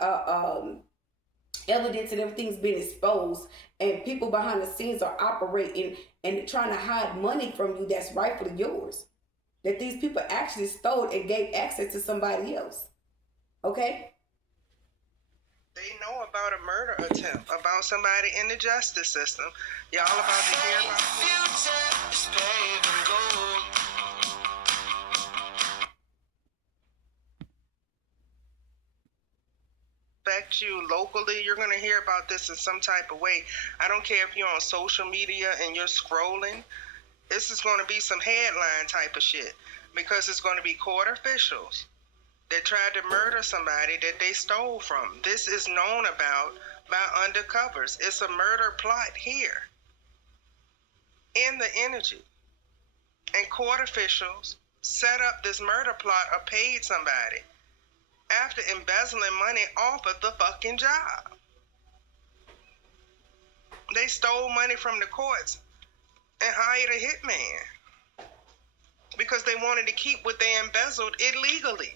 evidence, and everything's being exposed, and people behind the scenes are operating and trying to hide money from you that's rightfully yours, that these people actually stole and gave access to somebody else. Okay. They know about a murder attempt, about somebody in the justice system. Y'all about to hear about affect you locally. You're going to hear about this in some type of way. I don't care if you're on social media and you're scrolling. This is going to be some headline type of shit, because it's going to be court officials that tried to murder somebody that they stole from. This is known about by undercovers. It's a murder plot here in the energy. And court officials set up this murder plot or paid somebody after embezzling money off of the fucking job. They stole money from the courts and hired a hitman because they wanted to keep what they embezzled illegally.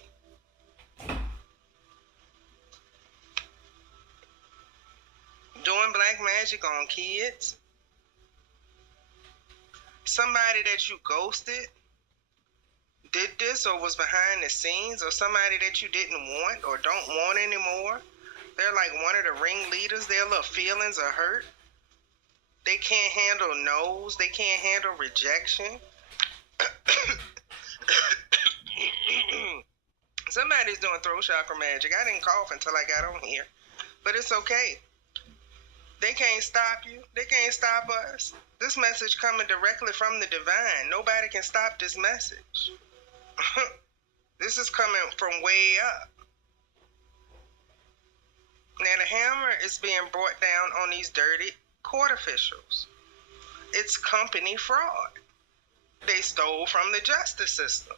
Doing black magic on kids. Somebody that you ghosted did this or was behind the scenes, or somebody that you didn't want or don't want anymore. They're like one of the ringleaders. Their little feelings are hurt. They can't handle no's. They can't handle rejection. Somebody's doing throat chakra magic. I didn't cough until I got on here, but it's okay. They can't stop you. They can't stop us. This message coming directly from the divine. Nobody can stop this message. This is coming from way up. Now the hammer is being brought down on these dirty court officials. It's company fraud. They stole from the justice system.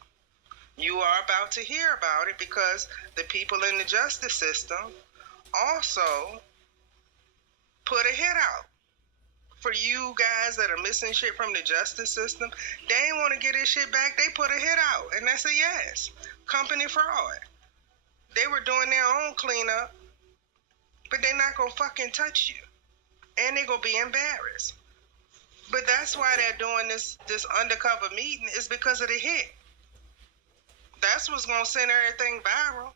You are about to hear about it because the people in the justice system also put a hit out. For you guys that are missing shit from the justice system, they ain't want to get this shit back. They put a hit out, and that's a yes. Company fraud. They were doing their own cleanup, but they're not gonna fucking touch you, and they're gonna be embarrassed. But that's why they're doing this undercover meeting, is because of the hit. That's what's gonna send everything viral.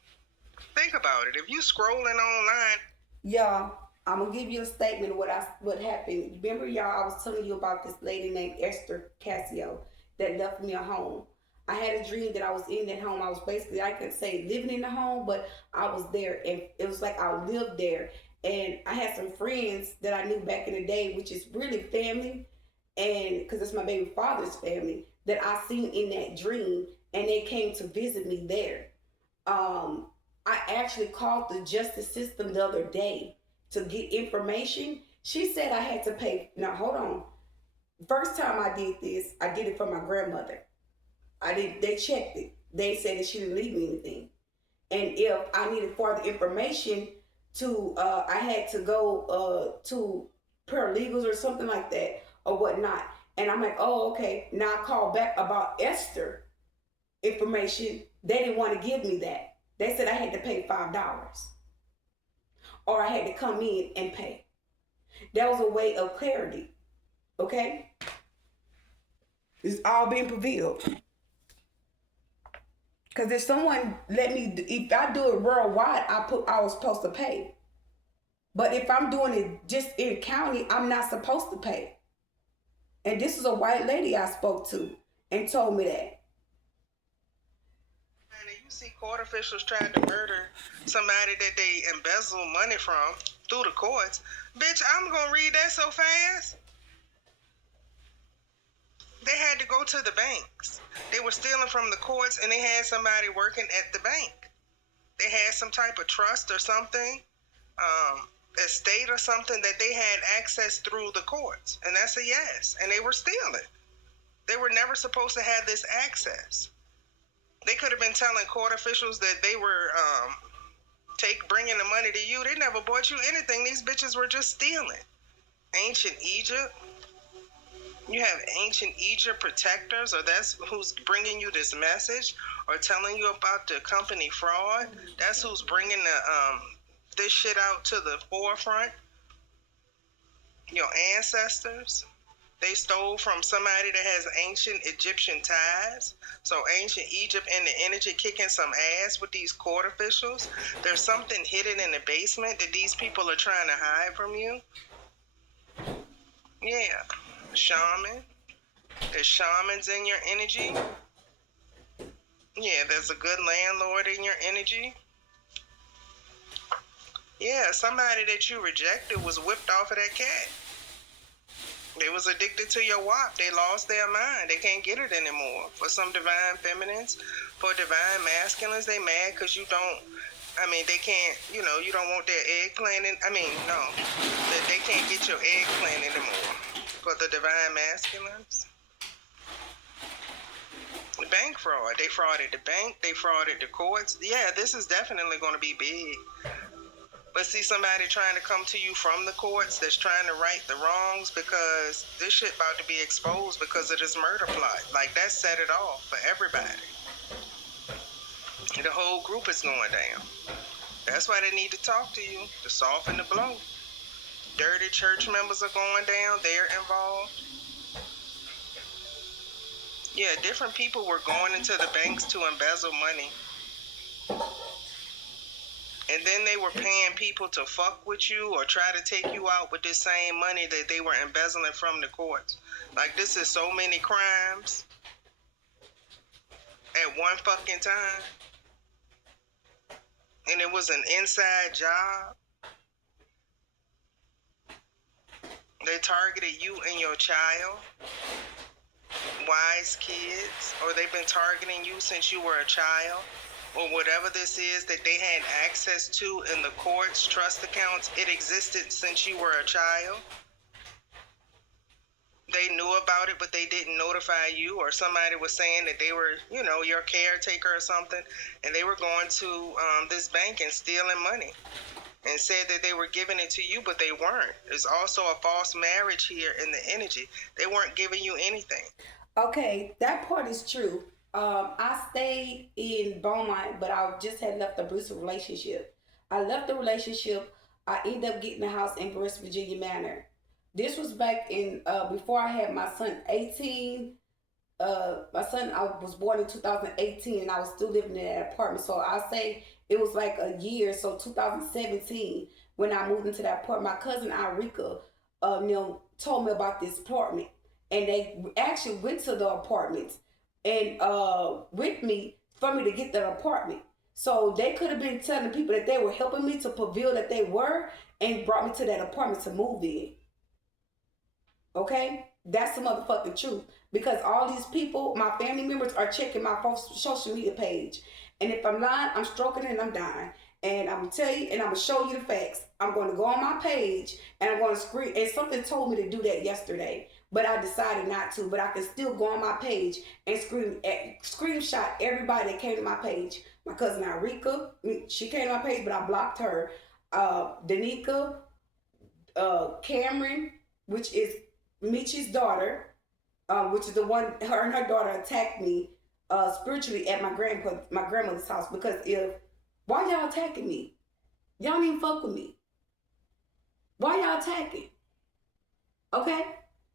Think about it. If you scrolling online, Y'all, I'm gonna give you a statement of what happened. Remember, y'all, I was telling you about this lady named Esther Casio that left me a home. I had a dream that I was in that home. I was basically, I could say, living in the home, but I was there, and it was like I lived there. And I had some friends that I knew back in the day, which is really family, and because it's my baby father's family that I seen in that dream, and they came to visit me there. um, I actually called the justice system the other day to get information. She said I had to pay. Now, hold on. First time I did this, I did it for my grandmother. I did. They checked it. They said that she didn't leave me anything. And if I needed further information, I had to go to paralegals or something like that or whatnot. And I'm like, oh, okay. Now I call back about Esther information. They didn't want to give me that. They said I had to pay $5 or I had to come in and pay. That was a way of clarity. Okay? It's all being revealed. Because if someone let me, if I do it worldwide, I was supposed to pay. But if I'm doing it just in county, I'm not supposed to pay. And this is a white lady I spoke to and told me that. you see court officials trying to murder somebody that they embezzle money from through the courts. Bitch, I'm gonna read that so fast. They had to go to the banks. They were stealing from the courts, and they had somebody working at the bank. They had some type of trust or something, estate or something that they had access through the courts. And that's a yes. And they were stealing. They were never supposed to have this access. They could have been telling court officials that they were bringing the money to you. They never bought you anything. These bitches were just stealing. Ancient Egypt. You have ancient Egypt protectors, or that's who's bringing you this message, or telling you about the company fraud. That's who's bringing this shit out to the forefront. Your ancestors. They stole from somebody that has ancient Egyptian ties. So ancient Egypt and the energy kicking some ass with these court officials. There's something hidden in the basement that these people are trying to hide from you. Yeah. Shaman. There's shamans in your energy. Yeah, there's a good landlord in your energy. Yeah, somebody that you rejected was whipped off of that cat. They was addicted to your WAP. They lost their mind. They can't get it anymore. For some divine feminines, for divine masculines, they mad because you don't, they can't, you don't want their eggplant in, no. They can't get your eggplant anymore. For the divine masculines. The bank fraud. They frauded the bank. They frauded the courts. Yeah, this is definitely going to be big. But see somebody trying to come to you from the courts that's trying to right the wrongs, because this shit about to be exposed because of this murder plot. Like, that set it off for everybody. The whole group is going down. That's why they need to talk to you, to soften the blow. Dirty church members are going down. They're involved. Yeah, different people were going into the banks to embezzle money. And then they were paying people to fuck with you or try to take you out with this same money that they were embezzling from the courts. Like, this is so many crimes at one fucking time. And it was an inside job. They targeted you and your child. Wise kids. Or they've been targeting you since you were a child. Or whatever this is that they had access to in the courts, trust accounts, it existed since you were a child. they knew about it, but they didn't notify you, or somebody was saying that they were, your caretaker or something, and they were going to this bank and stealing money and said that they were giving it to you, but they weren't. There's also a false marriage here in the energy. They weren't giving you anything. Okay, that part is true. I stayed in Beaumont, but I just had left the abusive relationship. I left the relationship. I ended up getting a house in West Virginia Manor. This was back in before I had my son 18. My son, I was born in 2018, and I was still living in that apartment. So I'll say it was like a year. So 2017, when I moved into that apartment, my cousin Irika, told me about this apartment, and they actually went to the apartment and with me for me to get that apartment. So they could have been telling people that they were helping me to fulfill that they were, and brought me to that apartment to move in. Okay? That's the motherfucking truth. Because all these people, my family members, are checking my social media page. And if I'm lying, I'm stroking it and I'm dying. And I'm gonna tell you, and I'm gonna show you the facts. I'm gonna go on my page and I'm gonna screen. And something told me to do that yesterday, but I decided not to. But I can still go on my page and screenshot everybody that came to my page. My cousin Irika, she came to my page, but I blocked her. Danica, Cameron, which is Michi's daughter, which is the one, her and her daughter attacked me spiritually at my grandmother's house. Because if, why y'all attacking me? Y'all don't even fuck with me. Why y'all attacking? Okay,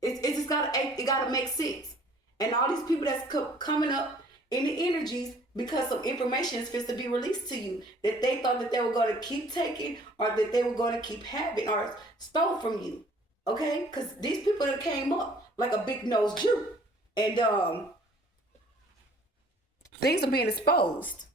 it just gotta make sense. And all these people that's coming up in the energies because some information is supposed to be released to you that they thought that they were going to keep taking, or that they were going to keep having, or stole from you. Okay, because these people that came up like a big nosed Jew, and things are being exposed.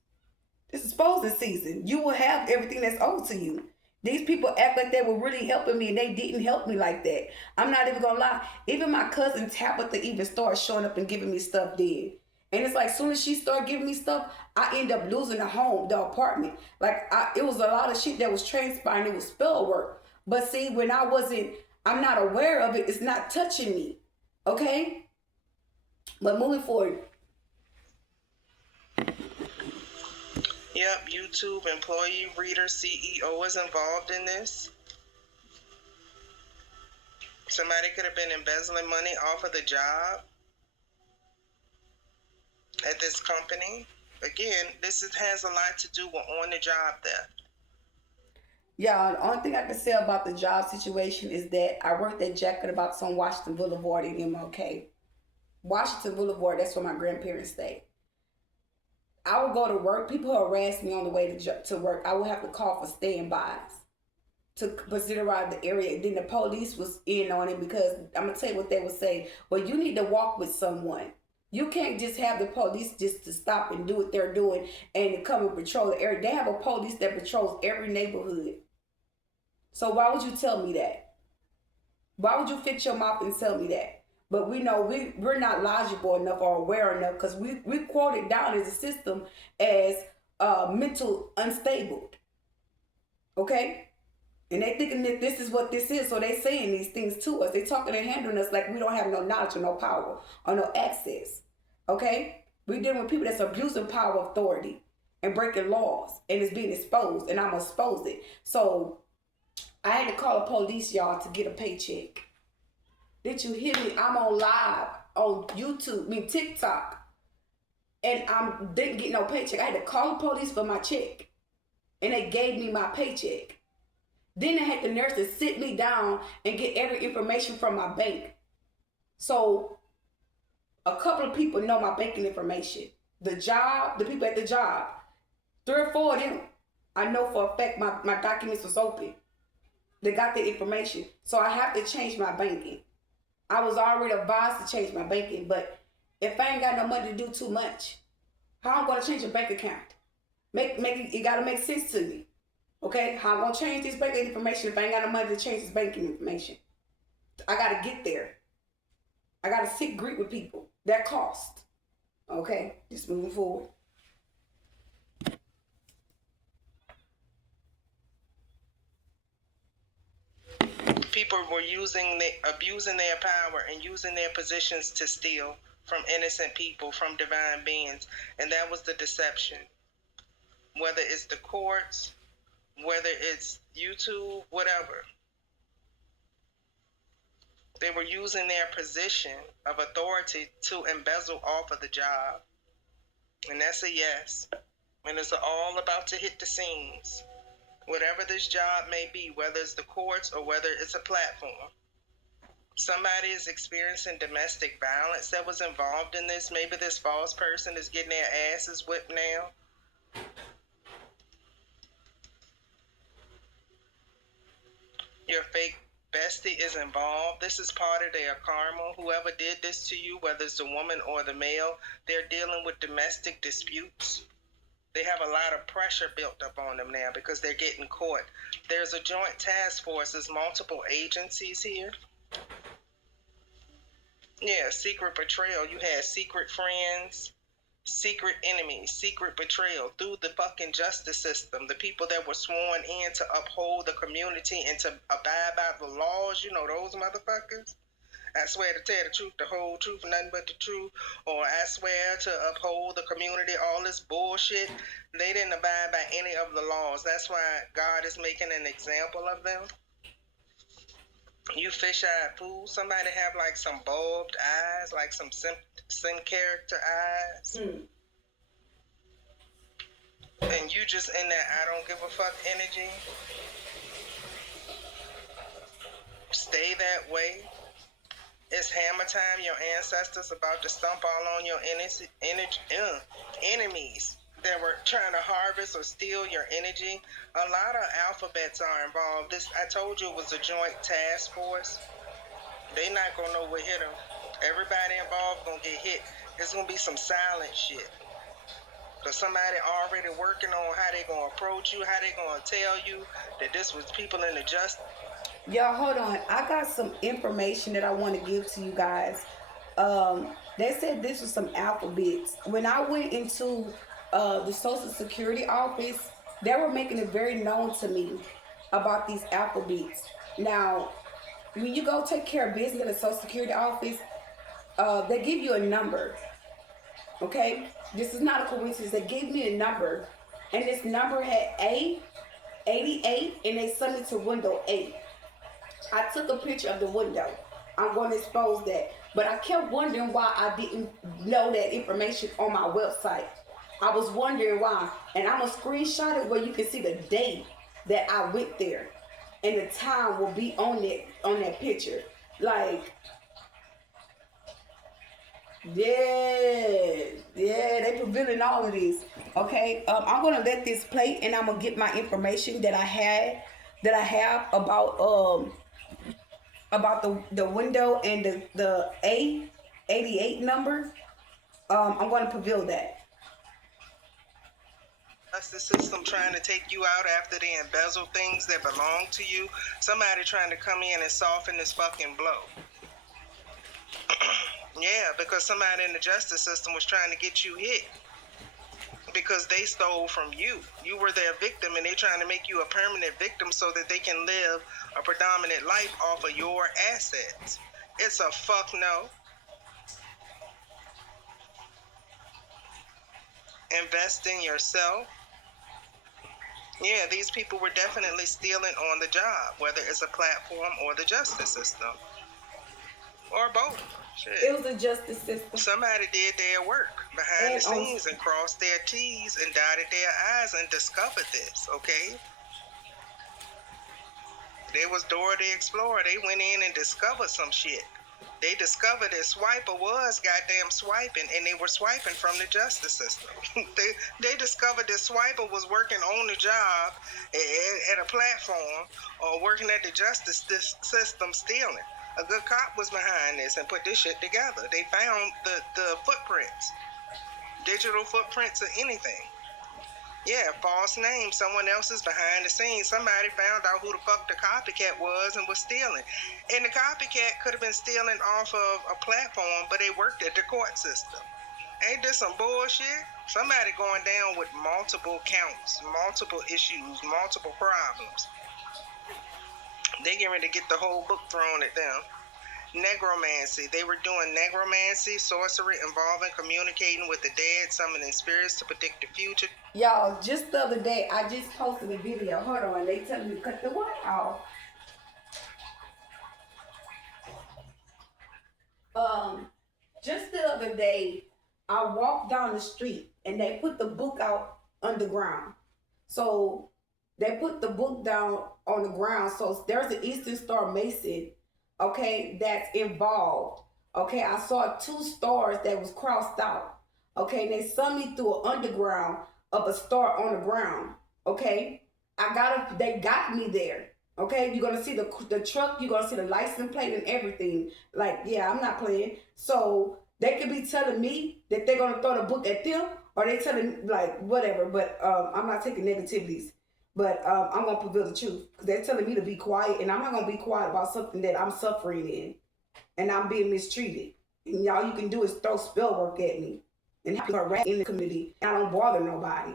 It's exposing season. You will have everything that's owed to you. These people act like they were really helping me, and they didn't help me like that. I'm not even gonna lie. Even my cousin Tabitha even started showing up and giving me stuff then. And it's like, soon as she started giving me stuff, I end up losing the home, the apartment. Like, it was a lot of shit that was transpiring. It was spell work. But see, when I'm not aware of it. It's not touching me. Okay? But moving forward. Yep, YouTube employee reader CEO is involved in this. Somebody could have been embezzling money off of the job at this company. Again, has a lot to do with on-the-job theft. Yeah, the only thing I can say about the job situation is that I worked at Jack in the Box on Washington Boulevard in MLK. Washington Boulevard, that's where my grandparents stayed. I would go to work. People harassed me on the way to work. I would have to call for standbys to consider out the area. Then the police was in on it, because I'm going to tell you what they would say. Well, you need to walk with someone. You can't just have the police just to stop and do what they're doing and to come and patrol the area. They have a police that patrols every neighborhood. So why would you tell me that? Why would you fix your mouth and tell me that? But we know we're not logical enough or aware enough, because we quote it down as a system as mental unstable. Okay? And they thinking that this is what this is, so they saying these things to us. They talking and handling us like we don't have no knowledge or no power or no access. Okay? We're dealing with people that's abusing power, authority, and breaking laws, and it's being exposed, and I'm gonna expose it. So I had to call the police, y'all, to get a paycheck. Did you hear me? I'm on live on YouTube, TikTok, and I didn't get no paycheck. I had to call the police for my check, and they gave me my paycheck. Then they had the nurse to sit me down and get every information from my bank. So a couple of people know my banking information. The people at the job, 3 or 4 of them, I know for a fact my documents was open. They got the information. So I have to change my banking. I was already advised to change my banking, but if I ain't got no money to do too much, how I'm gonna change a bank account? It gotta make sense to me. Okay? How I'm gonna change this banking information if I ain't got no money to change this banking information? I gotta get there. I gotta sit and greet with people. That cost. Okay? Just moving forward. People were abusing their power and using their positions to steal from innocent people, from divine beings. And that was the deception. Whether it's the courts, whether it's YouTube, whatever. They were using their position of authority to embezzle off of the job. And that's a yes. And it's all about to hit the scenes. Whatever this job may be, whether it's the courts or whether it's a platform. Somebody is experiencing domestic violence that was involved in this. Maybe this false person is getting their asses whipped now. Your fake bestie is involved. This is part of their karma. Whoever did this to you, whether it's the woman or the male, they're dealing with domestic disputes. They have a lot of pressure built up on them now because they're getting caught. There's a joint task force. There's multiple agencies here. Yeah, secret betrayal. You had secret friends, secret enemies, secret betrayal through the fucking justice system. The people that were sworn in to uphold the community and to abide by the laws, you know, those motherfuckers. I swear to tell the truth, the whole truth, nothing but the truth. Or I swear to uphold the community, all this bullshit. They didn't abide by any of the laws. That's why God is making an example of them. You fish-eyed fool. Somebody have like some bulbed eyes, like some sim character eyes. And you just in that I don't give a fuck energy. Stay that way. It's hammer time. Your ancestors about to stomp all on your enemies that were trying to harvest or steal your energy. A lot of alphabets are involved. I told you it was a joint task force. They not gonna know what hit them. Everybody involved gonna get hit. It's gonna be some silent shit. Because somebody already working on how they gonna approach you, how they gonna tell you that this was people in the justice. Y'all, hold on. I got some information that I want to give to you guys. They said this was some alphabets. When I went into the Social Security office, they were making it very known to me about these alphabets. Now, when you go take care of business in the Social Security office, they give you a number. Okay? This is not a coincidence. They gave me a number, and this number had A88, and they sent it to window 8. I took a picture of the window. I'm going to expose that. But I kept wondering why I didn't know that information on my website. I was wondering why. And I'm going to screenshot it where you can see the date that I went there. And the time will be on that picture. Like, yeah, they revealing all of this. Okay, I'm gonna let this play, and I'm gonna get my information that I have about the window and the A88 number. I'm gonna prevail that. That's the system trying to take you out after they embezzle things that belong to you. Somebody trying to come in and soften this fucking blow. Yeah, because somebody in the justice system was trying to get you hit because they stole from you. You were their victim, and they're trying to make you a permanent victim so that they can live a predominant life off of your assets. It's a fuck no. Invest in yourself. Yeah, these people were definitely stealing on the job, whether it's a platform or the justice system. Or both. Shit. It was a justice system. Somebody did their work behind the scenes and crossed their T's and dotted their I's and discovered this, okay? They was Dora the Explorer. They went in and discovered some shit. They discovered that Swiper was goddamn swiping, and they were swiping from the justice system. they discovered that Swiper was working on the job at a platform or working at the justice system stealing. A good cop was behind this and put this shit together. They found the footprints, digital footprints of anything. Yeah, false name. Someone else is behind the scenes. Somebody found out who the fuck the copycat was and was stealing. And the copycat could have been stealing off of a platform, but they worked at the court system. Ain't this some bullshit? Somebody going down with multiple counts, multiple issues, multiple problems. They getting ready to get the whole book thrown at them. Negromancy. They were doing negromancy, sorcery involving communicating with the dead, summoning spirits to predict the future. Y'all, just the other day, I just posted a video. Hold on, they telling me to cut the wire off. Just the other day, I walked down the street and they put the book out underground. So they put the book down on the ground. So there's an Eastern Star Mason, okay, that's involved. Okay, I saw two stars that was crossed out. Okay, and they sent me through an underground of a star on the ground. Okay, they got me there. Okay, you're gonna see the truck, you're gonna see the license plate and everything. Like, yeah, I'm not playing. So they could be telling me that they're gonna throw the book at them, or they telling like whatever. But I'm not taking negativities. But I'm gonna prevail the truth because they're telling me to be quiet, and I'm not gonna be quiet about something that I'm suffering in, and I'm being mistreated. And y'all, you can do is throw spell work at me and harass in the community. And I don't bother nobody.